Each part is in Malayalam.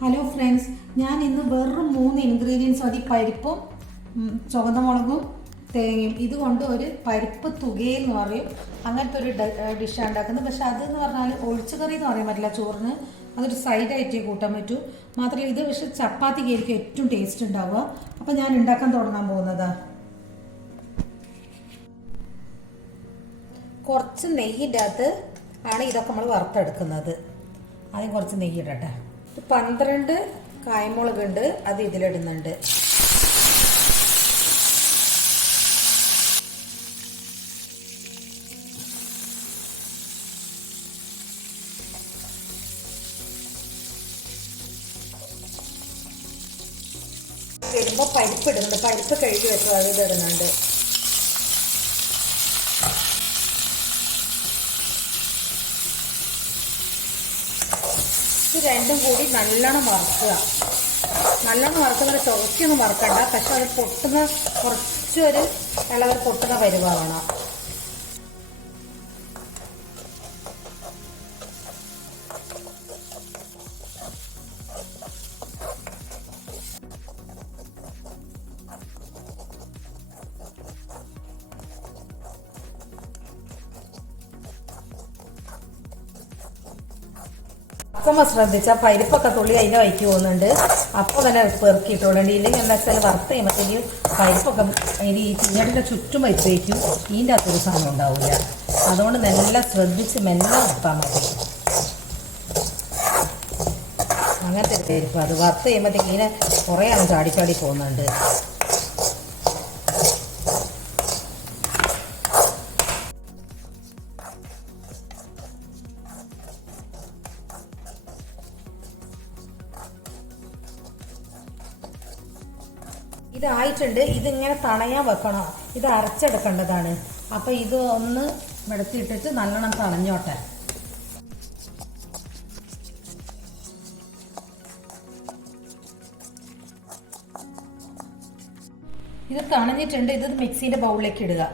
ഹലോ ഫ്രണ്ട്സ്, ഞാൻ ഇന്ന് വെറും 3 ഇൻഗ്രീഡിയൻസ് മതി, പരിപ്പും ചുവന്ന മുളകും തേങ്ങയും ഇതുകൊണ്ട് ഒരു പരിപ്പ് തുകയിൽ എന്ന് പറയും, അങ്ങനത്തെ ഒരു ഡിഷാണ് ഉണ്ടാക്കുന്നത്. പക്ഷെ അതെന്ന് പറഞ്ഞാൽ ഒഴിച്ചുകറി എന്ന് പറയാൻ പറ്റില്ല, ചോറിന് അതൊരു സൈഡായിട്ടേ കൂട്ടാൻ പറ്റൂ. മാത്രമല്ല ഇത് പക്ഷെ ചപ്പാത്തിക്കായിരിക്കും ഏറ്റവും ടേസ്റ്റ് ഉണ്ടാവുക. അപ്പം ഞാൻ ഉണ്ടാക്കാൻ തുടങ്ങാൻ പോകുന്നത് കുറച്ച് നെയ്യിൻ്റെ അകത്ത് ആണ് ഇതൊക്കെ നമ്മൾ വറുത്തെടുക്കുന്നത്. ആദ്യം കുറച്ച് നെയ്യ് ഇടട്ടെ. 12 കായ്മുളകുണ്ട്, അത് ഇതിലിടുന്നുണ്ട്. വരുമ്പോൾ പരിപ്പ് ഇടുന്നുണ്ട്, പരിപ്പ് കഴുകി വെച്ചു അത് ഇതിടുന്നുണ്ട്. ഇത് രണ്ടും കൂടി നല്ലോണം വറുക്കുക. നല്ലോണം വറുക്കുന്ന ചുവക്കൊന്നും വറുക്കണ്ട, പക്ഷെ അത് പൊട്ടുന്ന കുറച്ചൊരു ഇളവർ പൊട്ടുന്ന പരിവാവണം. ശ്രദ്ധിച്ചാൽ പരിപ്പൊക്കെ തുള്ളി അതിൻ്റെ വഴിക്ക് പോകുന്നുണ്ട്. അപ്പോൾ തന്നെ പെറുക്കിയിട്ടുള്ളൂ. ഇല്ലെങ്കിൽ എന്താ വെച്ചാൽ വറുത്ത് കഴിയുമ്പോഴത്തേക്കും പരിപ്പൊക്കെ അതിന് ഈ ചിഞ്ഞടിൻ്റെ ചുറ്റും വെച്ച് വയ്ക്കും, ഇതിൻ്റെ അകത്തൊരു സാധനം ഉണ്ടാവില്ല. അതുകൊണ്ട് നല്ല ശ്രദ്ധിച്ച് മെല്ലെ വറുത്താൽ മതി. അങ്ങനത്തെ പരിപ്പ് അത് വറുത്ത് കഴിയുമ്പോഴത്തേക്കും ഇങ്ങനെ കുറേ ആണ് ചാടി പോകുന്നുണ്ട്. ഇതായിട്ടുണ്ട്. ഇതിങ്ങനെ തണയാൻ വെക്കണം, ഇത് അരച്ചെടുക്കേണ്ടതാണ്. അപ്പം ഇത് ഒന്ന് വെടുത്തിട്ടിട്ട് നല്ലോണം തണഞ്ഞോട്ടെ. ഇത് തണഞ്ഞിട്ടുണ്ട്. ഇത് മിക്സിയുടെ ബൗളിലേക്ക് ഇടുക.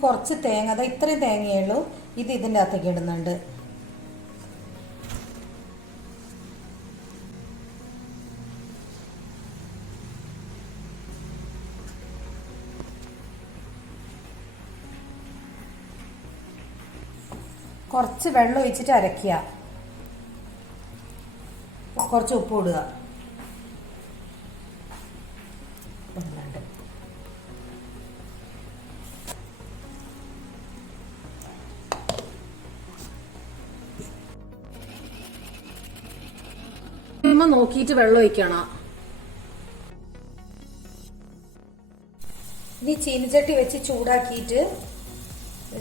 കുറച്ച് തേങ്ങ, അതാ ഇത്രയും തേങ്ങയേ ഉള്ളൂ, ഇത് ഇതിൻ്റെ അകത്തേക്ക് ഇടുന്നുണ്ട്. കുറച്ച് വെള്ളം ഒഴിച്ചിട്ട് അരയ്ക്കുക. കുറച്ച് ഉപ്പ് ഇടുക. നോക്കിയിട്ട് വെള്ളം ഒഴിക്കണം. ഇനി ചീനിച്ചട്ടി വെച്ച് ചൂടാക്കിയിട്ട്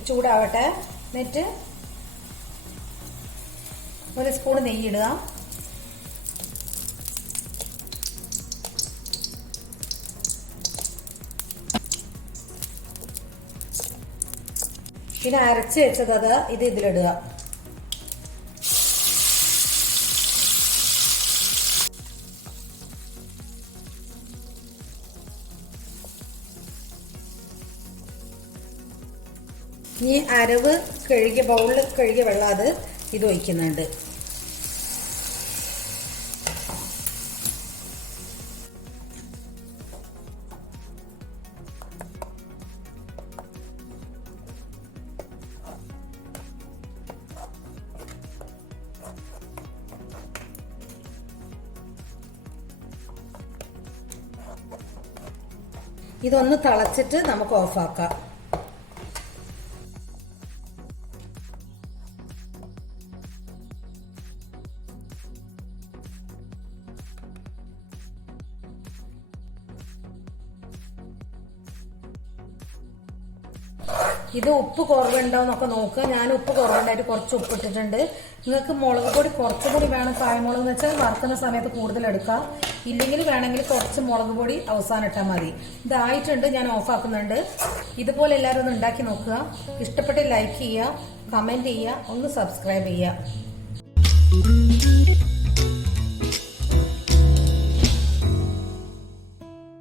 ചൂടാവട്ടെ. എന്നിട്ട് 1 സ്പൂൺ നെയ്യിടുക. പിന്നെ അരച്ച് വെച്ചത് ഇത് ഇതിലിടുക. ഈ അരവ് കഴുകിയ ബൗളിൽ കഴുകിയ വെള്ളം അത് ഇത് ഒഴിക്കുന്നുണ്ട്. ഇതൊന്ന് തിളച്ചിട്ട് നമുക്ക് ഓഫാക്കാം. ഇത് ഉപ്പ് കുറവുണ്ടോ എന്നൊക്കെ നോക്കുക. ഞാൻ ഉപ്പ് കുറവുണ്ടായിട്ട് കുറച്ച് ഉപ്പ് ഇട്ടിട്ടുണ്ട്. നിങ്ങൾക്ക് മുളക് പൊടി കുറച്ചും കൂടി വേണം, കായ്മുളക് എന്ന് വെച്ചാൽ വറുക്കുന്ന സമയത്ത് കൂടുതൽ എടുക്കാം. ഇല്ലെങ്കിൽ വേണമെങ്കിൽ കുറച്ച് മുളക് പൊടി അവസാനം ഇട്ടാൽ മതി. ഇതായിട്ടുണ്ട്, ഞാൻ ഓഫാക്കുന്നുണ്ട്. ഇതുപോലെ എല്ലാവരും ഒന്ന് ഉണ്ടാക്കി നോക്കുക. ഇഷ്ടപ്പെട്ട് ലൈക്ക് ചെയ്യുക, കമൻറ്റ് ചെയ്യുക, ഒന്ന് സബ്സ്ക്രൈബ് ചെയ്യുക.